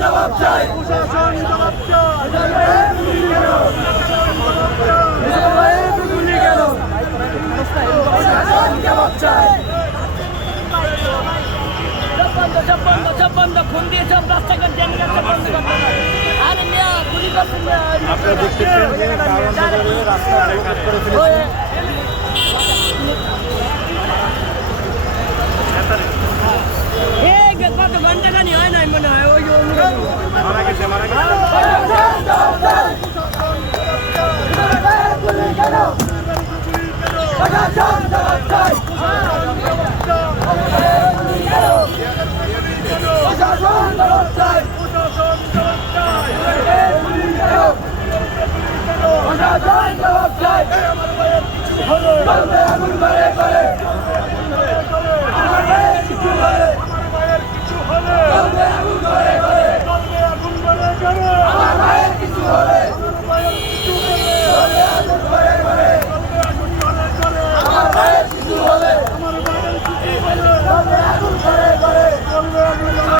জবাব চাই প্রশাসন জবাব চাই প্রশাসন জবাব চাই সব বন্ধ সব বন্ধ ফোন দিয়ে সব রাস্তাঘাট মিয়া আপনারা দেখতেছেন যে কারণ রাস্তা করে ফেলেছে যে মারা গেছে প্রশাসন Come on.